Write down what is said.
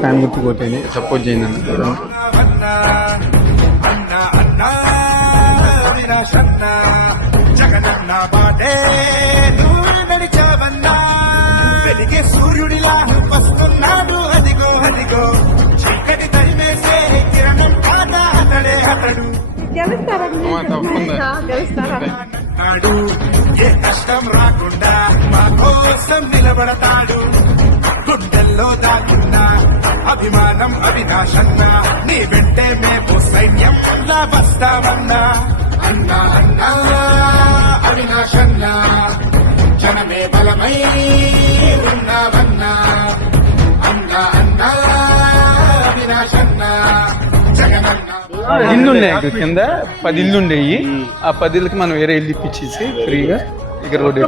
Fan గుర్తు కొట్టేది support చేయండి అన్న. జగనన్న బాటే నువ్వు నడిచావన్నా వెలిగే సూర్యుడిలా వస్తున్నాడు అదిగో అదిగో చీకటి తరిమేసే కిరణం కాదా అతడే అతడు ఏ కష్టం రాకుండా మా కోసం నిలబడతాడు. గుండెల్లో దాచున్నా అభిమానం అవినాశన్నా నీ వెంటే మేము సైన్యం వల్ల వస్తామన్నా. అన్నా అన్నా అవినాశన్నా జనమే బలమై ఉన్నావన్నా అన్నా అన్నా అవినాశన్నా జగనన్నా. ఇల్లు ఉన్నాయి కింద పది ఇల్లు ఉండేవి ఆ పది ఇళ్ళకి మనం వేరే ఇల్లు ఇప్పించేసి ఫ్రీగా ఇక్కడ రోడ్డు